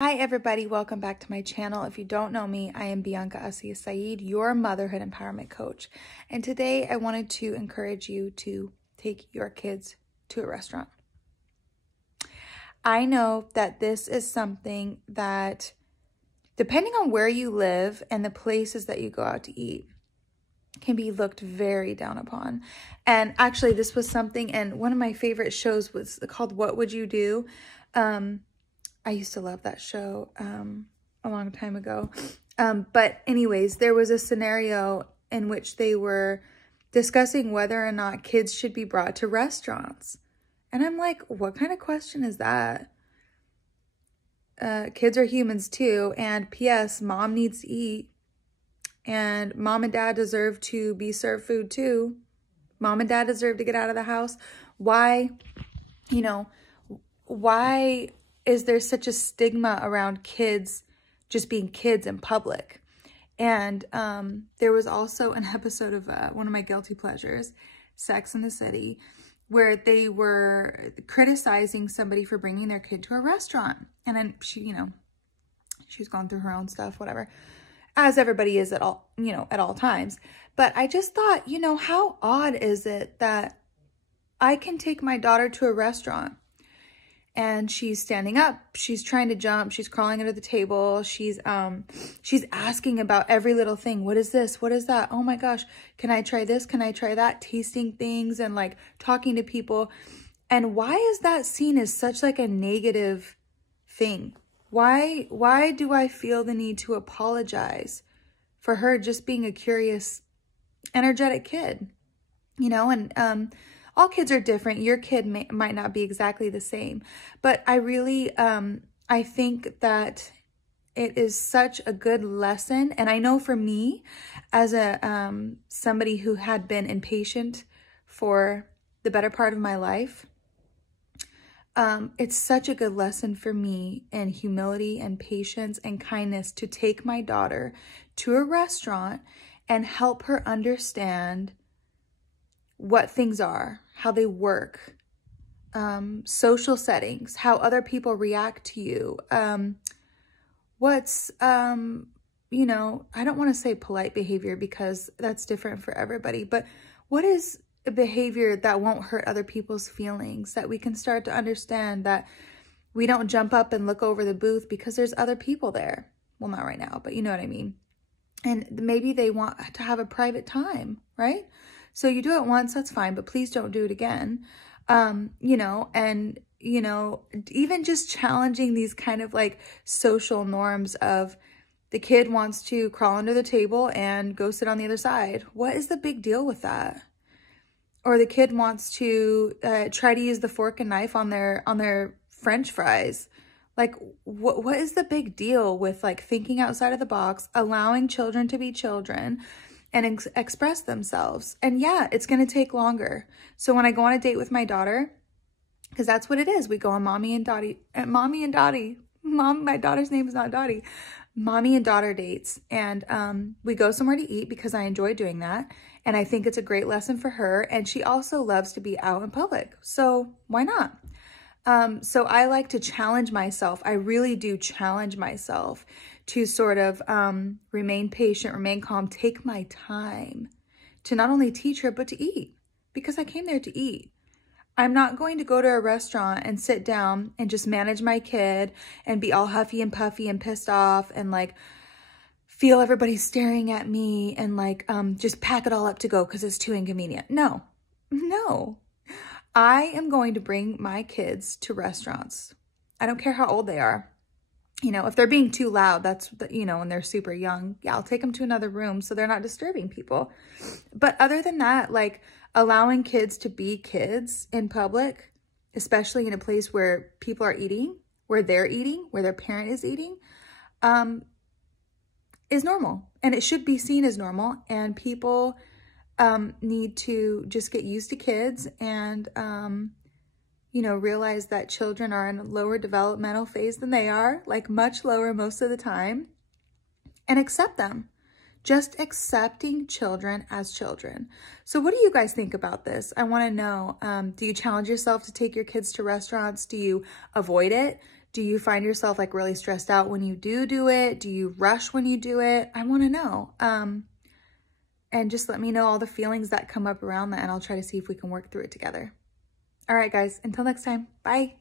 Hi everybody, welcome back to my channel. If you don't know me, I am Bianca Asiya Saeed, your motherhood empowerment coach. And today I wanted to encourage you to take your kids to a restaurant. I know that this is something that, depending on where you live and the places that you go out to eat, can be looked very down upon. And actually this was something, and one of my favorite shows was called What Would You Do? I used to love that show a long time ago. But anyways, there was a scenario in which they were discussing whether or not kids should be brought to restaurants. And I'm like, what kind of question is that? Kids are humans too. And P.S., mom needs to eat. And mom and dad deserve to be served food too. Mom and dad deserve to get out of the house. Why, why is there such a stigma around kids just being kids in public? And there was also an episode of one of my guilty pleasures, Sex and the City, where they were criticizing somebody for bringing their kid to a restaurant. And then she was going through her own stuff, whatever, as everybody is at all times. But I just thought, how odd is it that I can take my daughter to a restaurant and she's standing up, she's trying to jump, she's crawling under the table, she's asking about every little thing. What is this? What is that? Oh my gosh, can I try this? Can I try that? Tasting things and like talking to people. And why is that seen as such like a negative thing? Why do I feel the need to apologize for her just being a curious, energetic kid? And all kids are different. Your kid might not be exactly the same, but I really, I think that it is such a good lesson. And I know for me, as somebody who had been impatient for the better part of my life, it's such a good lesson for me in humility and patience and kindness to take my daughter to a restaurant and help her understand what things are, how they work, social settings, how other people react to you. What's, I don't want to say polite behavior because that's different for everybody, but what is a behavior that won't hurt other people's feelings, that we can start to understand that we don't jump up and look over the booth because there's other people there. Well, not right now, but you know what I mean? And maybe they want to have a private time, right? So you do it once, that's fine, but please don't do it again. Even just challenging these kind of like social norms of the kid wants to crawl under the table and go sit on the other side. What is the big deal with that? Or the kid wants to try to use the fork and knife on their French fries. Like, what is the big deal with like thinking outside of the box, allowing children to be children and express themselves? And yeah, it's going to take longer. So when I go on a date with my daughter, because that's what it is, we go on mommy and Dottie. My daughter's name is not Dottie. Mommy and daughter dates. And we go somewhere to eat because I enjoy doing that. And I think it's a great lesson for her. And she also loves to be out in public. So why not? So I like to challenge myself. I really do challenge myself to sort of remain patient, remain calm, take my time to not only teach her, but to eat, because I came there to eat. I'm not going to go to a restaurant and sit down and just manage my kid and be all huffy and puffy and pissed off and like feel everybody staring at me and like just pack it all up to go because it's too inconvenient. No. I am going to bring my kids to restaurants. I don't care how old they are. If they're being too loud, and they're super young, yeah, I'll take them to another room so they're not disturbing people. But other than that, like allowing kids to be kids in public, especially in a place where people are eating, where they're eating, where their parent is eating, is normal. And it should be seen as normal. And people need to just get used to kids and, realize that children are in a lower developmental phase than they are, like much lower most of the time, and accept them. Just accepting children as children. So what do you guys think about this? I want to know, do you challenge yourself to take your kids to restaurants? Do you avoid it? Do you find yourself like really stressed out when you do it? Do you rush when you do it? I want to know. And just let me know all the feelings that come up around that, and I'll try to see if we can work through it together. All right, guys, until next time, bye.